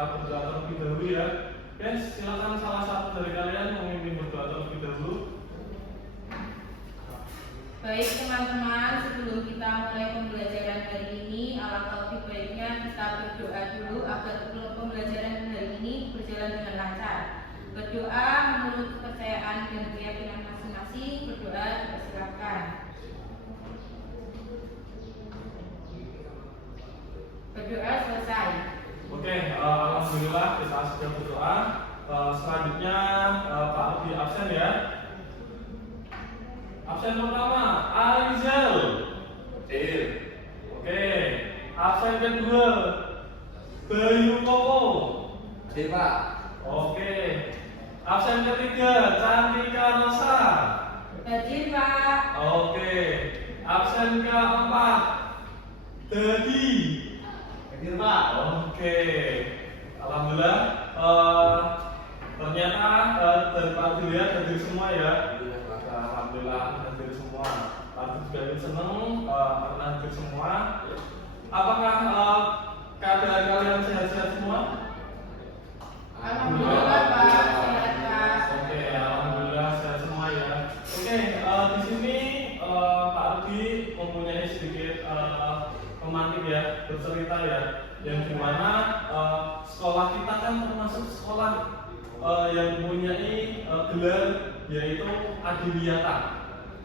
kita berdoa terlebih dahulu ya. Oke, silakan salah satu dari kalian memimpin berdoa terlebih dahulu. Baik teman-teman, sebelum kita mulai pembelajaran hari ini, alangkah lebih baiknya kita berdoa dulu agar pembelajaran hari ini berjalan dengan lancar. Berdoa menurut kepercayaan dan keyakinan masing-masing. Berdoa dipersilakan. Berdoa selesai. Oke, alhamdulillah kita sudah berdoa. Selanjutnya Pak Abi absen ya. Absen pertama Arizal. Oke, absen kedua Bayu Koko. Pak. Oke, absen ketiga Cantika Rosa. Hadir Pak. Oke, absen keempat Dedi. Hadir Pak. Oke, alhamdulillah. Ternyata dari Pak Julia hadir semua ya. Alhamdulillah hadir semua. Pak juga senang karena hadir semua. Apakah keadaan kalian sehat-sehat semua? Alhamdulillah Pak, sehat Pak. Oke, alhamdulillah sehat semua ya. Oke, di sini Pak Rudi mempunyai sedikit pemantik ya, bercerita ya, yang dimana sekolah kita kan termasuk sekolah yang mempunyai gelar yaitu Adiwiyata,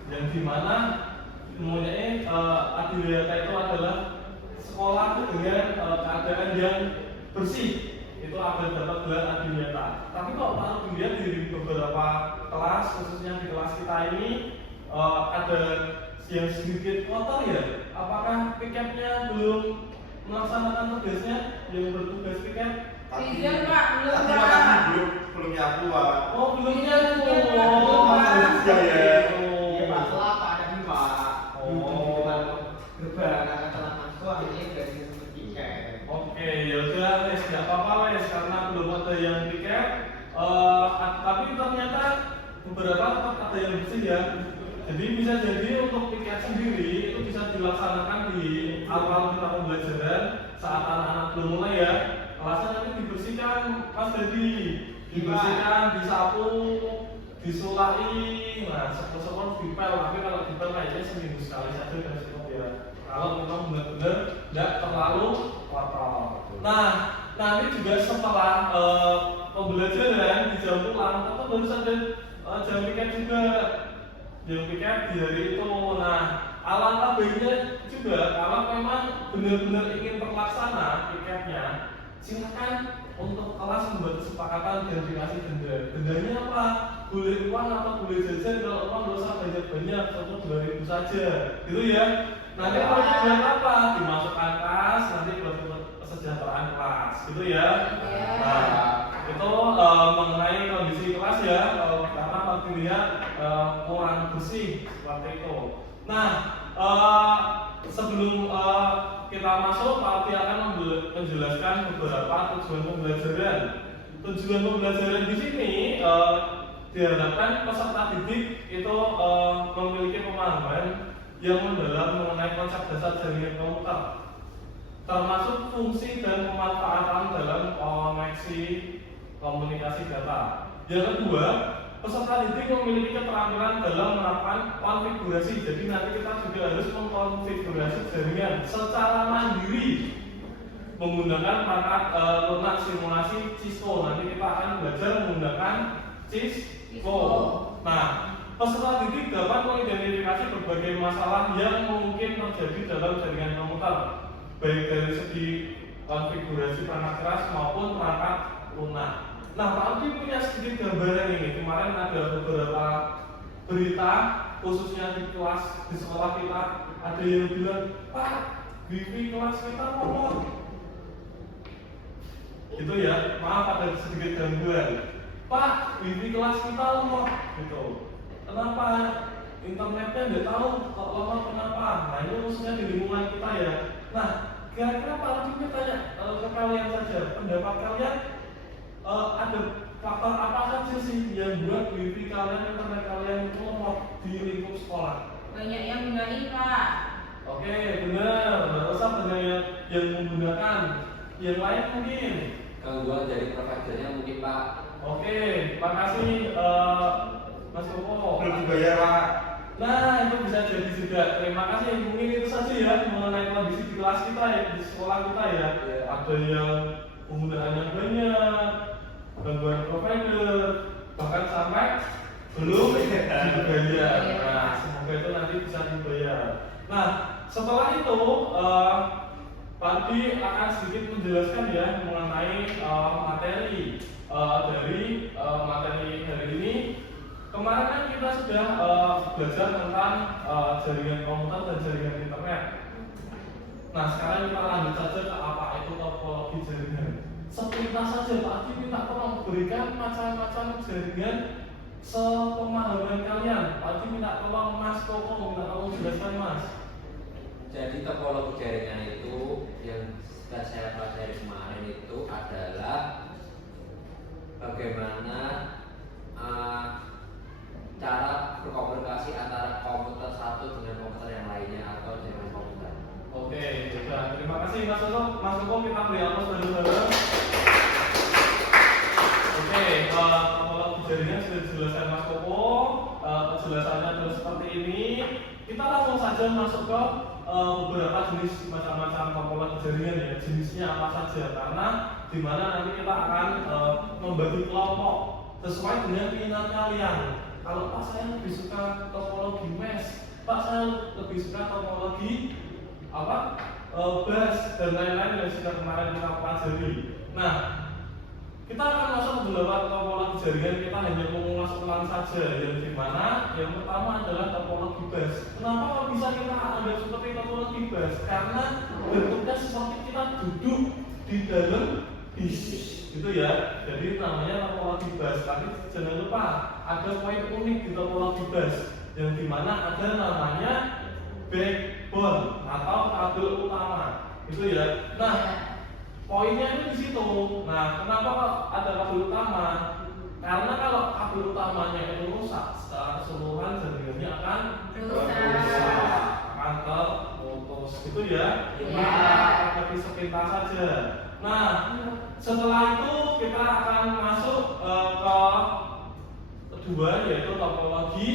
yang dimana mempunyai Adiwiyata itu adalah sekolah dengan keadaan yang bersih. Itu akan dapat gelar Adiwiyata. Tapi kok Pak Rudi lihat di beberapa kelas, khususnya di kelas kita ini ada yang sedikit kotor ya. Apakah piketnya belum melaksanakan tugasnya yang bertugas piket? Tidak Pak, belum Tapi Pak. makanya belum nyapu Pak. Oh belum Iya, nyapu. belum, Pak. Iya, Iya Pak, setelah Pak ada nih Pak. Oh. Gerbang akan telah masuk akhirnya gaji seperti kayak. Oke, ya udah wes nggak apa-apa wes karena belum ada yang piket. Tapi ternyata beberapa tempat ada yang bersih ya. Jadi bisa jadi untuk piket sendiri itu bisa dilaksanakan di awal kita pembelajaran saat anak-anak belum mulai ya. Kelasnya nanti dibersihkan Mas Dedi, dibersihkan, disapu, disulai, nah sepuluh dipel. Tapi kalau dipel kayaknya seminggu sekali saja dan cukup ya. Kalau memang benar-benar tidak terlalu kotor. Nah, nanti juga setelah pembelajaran di jam pulang, atau baru saja jam piket juga, jam piket di hari itu. Nah, alangkah baiknya juga kalau memang benar-benar ingin terlaksana piketnya, silakan untuk kelas membuat kesepakatan dan dikasih denda. Dendanya apa? Boleh uang atau boleh jajan, kalau uang nggak usah banyak-banyak, contoh 2.000 saja, gitu ya. Nanti kalau buat apa? Dimasukkan kas, nanti buat kesejahteraan kelas, gitu ya. Nah, itu mengenai kondisi kelas ya, karena kalau dilihat kurang bersih seperti itu. Nah, sebelum kita masuk, Pak Ati akan menjelaskan beberapa tujuan pembelajaran. Tujuan pembelajaran di sini diharapkan peserta didik itu memiliki pemahaman yang mendalam mengenai konsep dasar jaringan komputer, termasuk fungsi dan pemanfaatan dalam koneksi komunikasi data. Yang kedua, peserta didik memiliki keterampilan dalam menerapkan konfigurasi. Jadi nanti kita juga harus mengkonfigurasi jaringan secara mandiri menggunakan perangkat lunak simulasi Cisco. Nanti kita akan belajar menggunakan Cisco. Nah, peserta didik dapat mengidentifikasi berbagai masalah yang mungkin terjadi dalam jaringan komputer, baik dari segi konfigurasi perangkat keras maupun perangkat lunak. Nah, Pak Adi punya sedikit gambaran ini. Kemarin ada beberapa berita, khususnya di kelas di sekolah kita, ada yang bilang, Pak, wifi kelas kita lemot. Gitu ya, maaf ada sedikit gangguan. Pak, wifi kelas kita lemot. Gitu. Kenapa? Internetnya nggak tahu kok lemot kenapa. Nah, ini khususnya di lingkungan kita ya. Nah, kira-kira Pak Adi tanya ke kalian saja, pendapat kalian ada faktor apa saja sih yang buat wifi kalian, internet kalian itu lemot di lingkup sekolah? Banyak yang gunain Pak. Oke, benar. Nggak usah banyak yang menggunakan. Yang lain mungkin. Gangguan dari providernya mungkin Pak. Oke, terima kasih Mas Koko. Belum dibayar Pak. Nah, itu bisa jadi juga. Terima kasih. Mungkin itu saja ya mengenai kondisi di kelas kita ya, di sekolah kita ya. Ada yang penggunaannya banyak, gangguan provider, bahkan sampai belum dibayar. Nah, semoga itu nanti bisa dibayar. Nah, setelah itu Pak Di akan sedikit menjelaskan ya mengenai materi dari materi hari ini. Kemarin kan kita sudah belajar tentang jaringan komputer dan jaringan internet. Nah, sekarang kita lanjut saja ke apa itu topologi jaringan. Sepintas saja Pak Di minta tolong berikan macam-macam jaringan sepemahaman kalian. Pak Di minta tolong Mas Koko, minta tolong jelaskan Mas. Jadi topologi jaringan itu yang sudah saya pelajari kemarin itu adalah bagaimana cara berkomunikasi antara komputer satu dengan komputer yang lainnya atau jaringan komputer. Oke, sudah. Terima kasih Mas Koko. Mas Koko kita beri aplaus bareng-bareng. Oke, topologi jaringan sudah dijelaskan Mas Koko. Penjelasannya terus seperti ini. Kita langsung saja masuk ke beberapa jenis macam-macam topologi jaringan ya. Jenisnya apa saja? Karena di mana nanti kita akan membagi kelompok sesuai dengan minat kalian. Kalau Pak saya lebih suka topologi mesh, Pak saya lebih suka topologi apa? Bus dan lain-lain yang sudah kemarin kita pelajari. Nah, kita akan masuk ke beberapa topologi jaringan. Kita hanya mengulas ulang saja. Yang dimana yang pertama adalah topologi bus. Kenapa kok bisa kita anggap seperti topologi bus? Karena bentuknya seperti kita duduk di dalam bis, gitu ya. Jadi namanya topologi bus. Tapi jangan lupa ada poin unik di topologi bus, yang dimana ada namanya backbone atau kabel utama, gitu ya. Nah, poinnya itu di situ. Nah, kenapa kok ada kabel utama? Karena kalau kabel utamanya itu rusak, secara keseluruhan jaringannya akan rusak, akan terputus, gitu ya. Kita lebih sepintas saja. Nah, setelah itu kita akan masuk ke kedua, yaitu topologi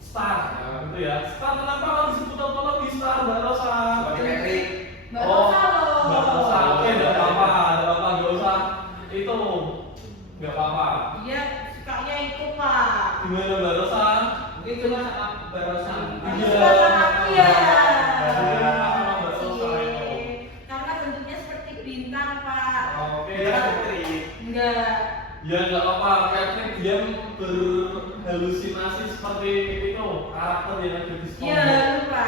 star, nah, gitu ya. Star, kenapa kalau disebut topologi star, Mbak Rosa? Sebagai metrik. Mbak Rosa loh. Mbak Rosa, oke, nggak apa-apa, nggak usah itu, nggak apa-apa. Iya, sukanya itu Pak. Gimana Mbak Rosa? Mungkin cuma sama barusan. Ini suka sama aku ya. Karena bentuknya seperti bintang Pak. Oke. Enggak. Ya nggak apa-apa, karena dia berhalusinasi seperti itu karakter yang ada di sekolah. Iya, lupa.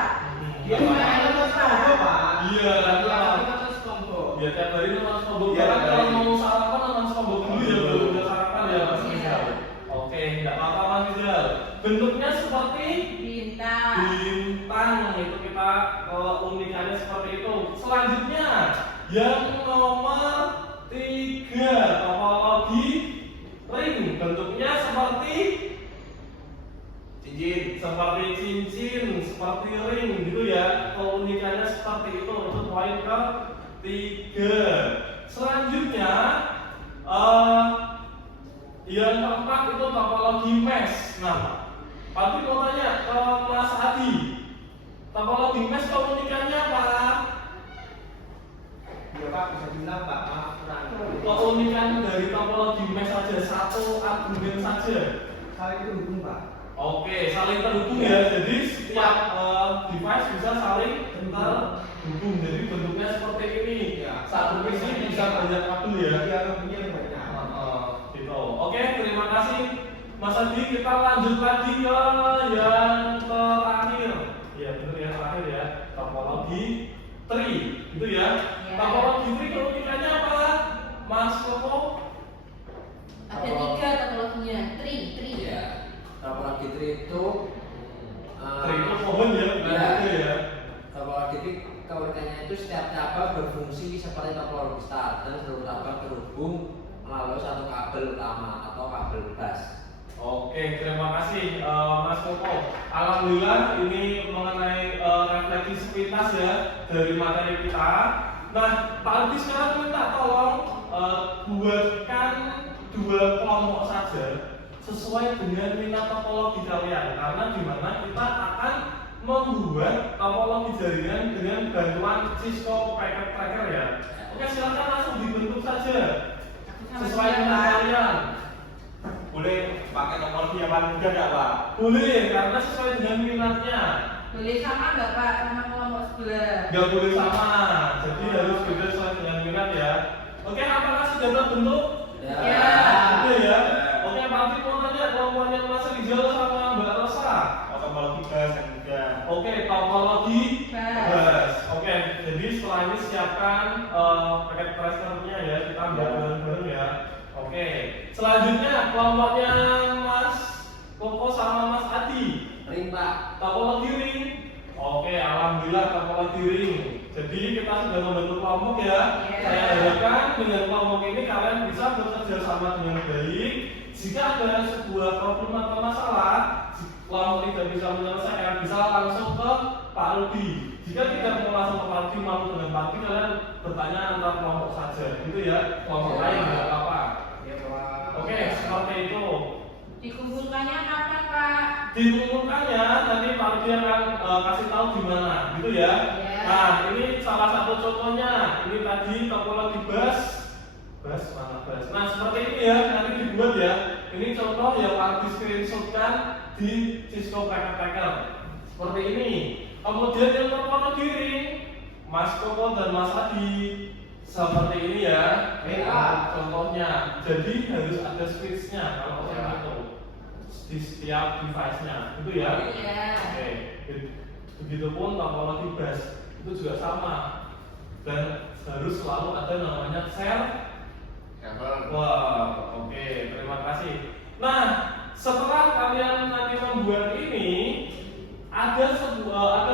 Dia main terus combo Pak. Iya, Dia karena terus combo. ya tiap hari nonton SpongeBob. Iya, Karena kalau iya. mau sarapan nonton SpongeBob dulu ya, belum udah sarapan ya Mas Iya. Rizal. Oke, nggak apa-apa Mas Rizal. Bentuknya seperti Bintang. bintang, itu kita unikannya seperti itu. Selanjutnya yang nomor 3, topologi ring. Bentuknya seperti cincin, seperti ring gitu ya. Keunikannya seperti itu poin ke-3. Selanjutnya yang keempat itu topologi mesh. Nah, Pak mau tanya ke Mas Adi, topologi mesh keunikannya apa? Ya Pak, bisa bilang Pak, maaf kurang. Keunikan dari topologi mesh saja, satu argumen saja. Saling terhubung Pak. Oke, saling terhubung ya. Jadi setiap device bisa saling terhubung. Jadi bentuknya seperti ini. Ya. Satu PC bisa banyak kabel ya. Dia lebihnya banyak. Gitu. Oke, terima kasih Mas Adi. Kita lanjut lagi ke yang terakhir. Ya, benar yang terakhir ya. Topologi tree, gitu ya. Ya. Topologi tree keunikannya apa, Mas Koko? Ada 3 topologinya. Tri. Ya, topologi tree itu Tree itu pohon ya, bukan ya. itu ya. Topologi tree keunikannya itu setiap cabang berfungsi seperti topologi star dan seluruh cabang terhubung melalui satu kabel utama atau kabel bus. Oke, terima kasih Mas Koko. Alhamdulillah ini mengenai refleksi sepintas ya dari materi kita. Nah, Pak Aldi sekarang minta tolong buatkan 2 kelompok saja sesuai dengan minat topologi kalian, karena di mana kita akan membuat topologi jaringan dengan bantuan Cisco Packet Tracker ya. Oke, silakan langsung dibentuk saja sesuai minat kalian. Boleh pakai topologi yang paling mudah nggak Pak? Boleh, karena sesuai dengan minatnya. Boleh sama nggak Pak sama kelompok sebelah? Nggak boleh sama, jadi harus beda sesuai dengan minat ya. Oke, apakah sudah terbentuk? Ya. Ya. Sudah ya. Oke, Pak Aldi mau tanya kelompoknya Mas Rizal sama Mbak Rosa. Topologi gas yang mudah. Oke, topologi Bus. bus. Oke, jadi setelah ini siapkan paket tracernya ya, kita ambil bareng-bareng ya. Oke, selanjutnya kelompoknya Mas Koko sama Mas Adi. Ring Pak. Topologi ring. Oke, alhamdulillah topologi ring. Jadi kita sudah membentuk kelompok ya. Ya. Saya harapkan dengan kelompok ini kalian bisa bekerja sama dengan baik. Jika ada sebuah problem atau masalah, kelompok tidak bisa menyelesaikan, bisa langsung ke Pak Rudi. Jika tidak mau langsung ke Pak Rudi, mau dengan Pak Rudi, kalian bertanya antar kelompok saja, gitu ya. Kelompok lain nggak apa-apa. Ya Pak. Oke, seperti itu. Dikumpulkannya kapan Pak? Dikumpulkannya nanti Pak Rudi akan kasih tahu di mana, gitu ya. Ya. Nah, ini salah satu contohnya. Ini tadi topologi bus. Bus mana bus? Nah, seperti ini ya, nanti dibuat ya. Ini contoh yang Pak Rudi screenshotkan di Cisco Packet Tracker. Seperti ini. Kemudian yang topologi ring, Mas Koko dan Mas Adi. Seperti ini ya. Ini contohnya. Jadi harus ada switch-nya kalau yang itu di setiap device-nya, gitu ya. Iya. Oke. Begitupun topologi bus itu juga sama. Dan harus selalu ada namanya share. Wah, oke, terima kasih. Nah, setelah kalian nanti membuat ini, ada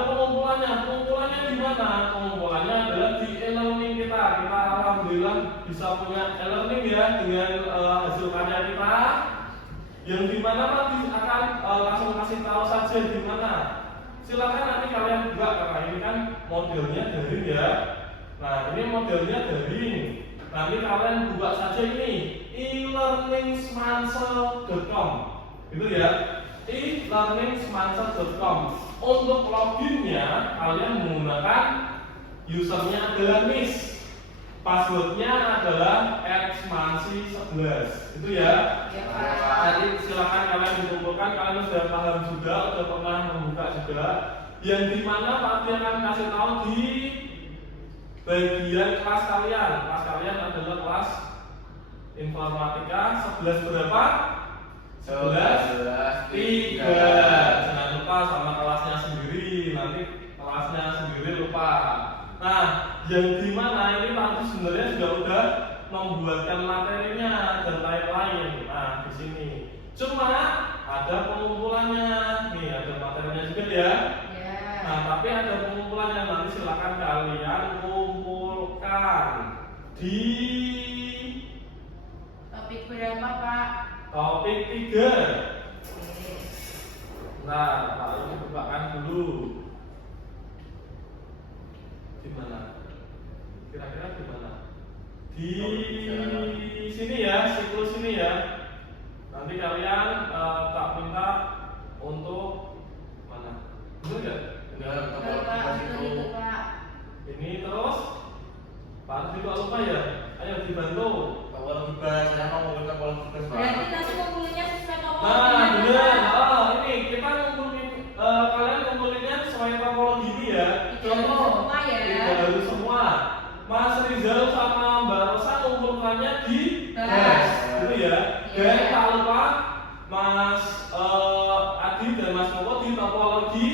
pengumpulannya. Pengumpulannya di mana? Pengumpulannya adalah di e-learning kita. Kita alhamdulillah bisa punya e-learning ya dengan hasil karya kita. Yang di mana nanti akan langsung kasih tahu saja di mana. Silakan nanti kalian buka karena ini kan modelnya daring ya. Nah, ini modelnya daring. Nanti kalian buka saja ini e-learningsmansel.com, gitu ya. e-learningsmansel.com. Untuk loginnya kalian menggunakan usernya adalah Miss, passwordnya adalah @smansi11, gitu ya. Ya Pak. Nanti silakan kalian dikumpulkan, kalian sudah paham juga, sudah pernah membuka juga. Yang dimana Pak Adi akan kasih tahu di bagian kelas kalian. Kelas kalian adalah kelas informatika 11 berapa? 11 3. Jangan lupa sama kelasnya sendiri, nanti kelasnya sendiri lupa. Nah, yang dimana ini Pak Adi sebenarnya juga udah membuatkan materinya dan lain-lain. Nah, di sini cuma ada pengumpulannya. Nih, ada materinya juga ya. Ya. Nah, tapi ada pengumpulannya, nanti silakan kalian kumpulkan di Topik berapa Pak? topik 3. Oke. Nah, kalau ini bukakan dulu. Di mana? Kira-kira di mana? Di sini ya, siklus ini ya. Nanti kalian tak minta untuk mana? Betul nggak? Betul Pak, betul itu Pak. Ini terus Pak juga lupa ya. Ayo dibantu. Topologi bus, saya mau menggunakan topologi bus Pak. Berarti nanti ngumpulnya sesuai Nah, topologinya benar. Pak. Ini kita ngumpulin, kalian ngumpulinnya sesuai topologi ini ya. Tidak harus semua ya. Tidak harus semua. Mas Rizal sama Mbak Rosa ngumpulkannya di Bus. gitu ya. Iya. Dan tak lupa Mas Adi dan Mas Koko di topologi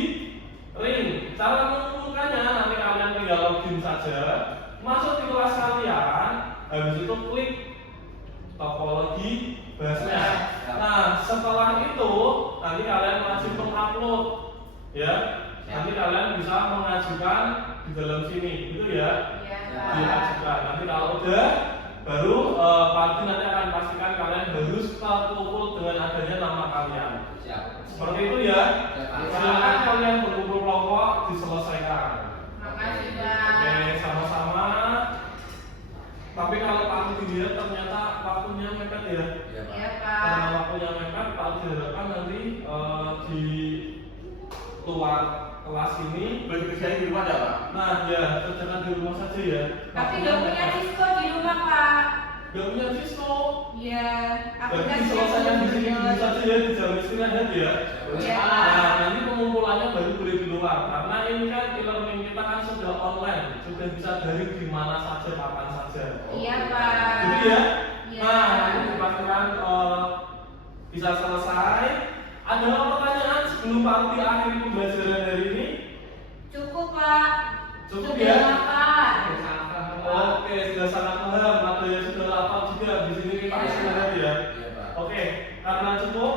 ring. Cara mengumpulkannya nanti kalian tinggal login saja, masuk di kelas kalian, habis itu klik topologi busnya. Nah, setelah itu nanti kalian wajib mengupload ya. Nanti kalian bisa mengajukan di dalam sini, gitu ya. Iya Pak. Diajukan. Nanti kalau udah, baru Pak Adi nanti akan pastikan kalian harus terkumpul dengan adanya nama kalian. Siap. Seperti itu ya. Ya, Pak. Silakan kalian berkumpul kelompok diselesaikan. Makasih Pak. Oke, sama-sama. waktunya mepet ya. Iya, Pak. Iya, Karena Pak. waktunya mepet, Pak diharapkan nanti di luar kelas ini. Boleh dikerjain di rumah ya Pak? Nah ya, kerjakan di rumah saja ya. Tapi nggak punya diskon di rumah, Pak. Gak punya diskon. Iya, Berarti aplikasinya selesaikan di sini belum. saja ya, di jam istirahat ya. Iya, Nah, Pak. nanti pengumpulannya baru boleh di luar. Karena ini kan e-learning kita kan sudah online, sudah bisa daring di mana saja, kapan saja. Iya, Pak. Jadi ya. Iya. Nah, nanti dipastikan bisa selesai. Ada pertanyaan sebelum Pak Rudi akhiri pembelajaran hari ini? Cukup, Pak. Cukup Sudah ya? hafal. Oke, sudah sangat paham. Ada yang sudah hafal juga. Di sini kita Iya. istirahat ya. Iya, Pak. Oke, karena cukup,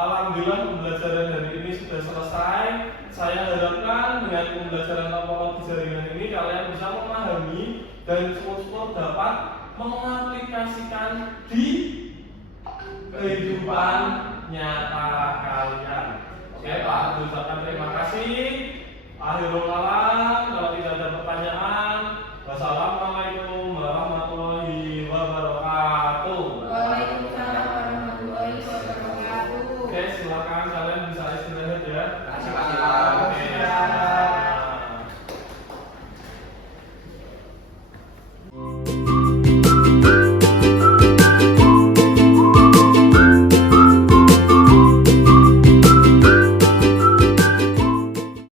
alhamdulillah pembelajaran hari ini sudah selesai. Saya harapkan dengan pembelajaran topologi jaringan ini kalian bisa memahami dan syukur-syukur dapat mengaplikasikan di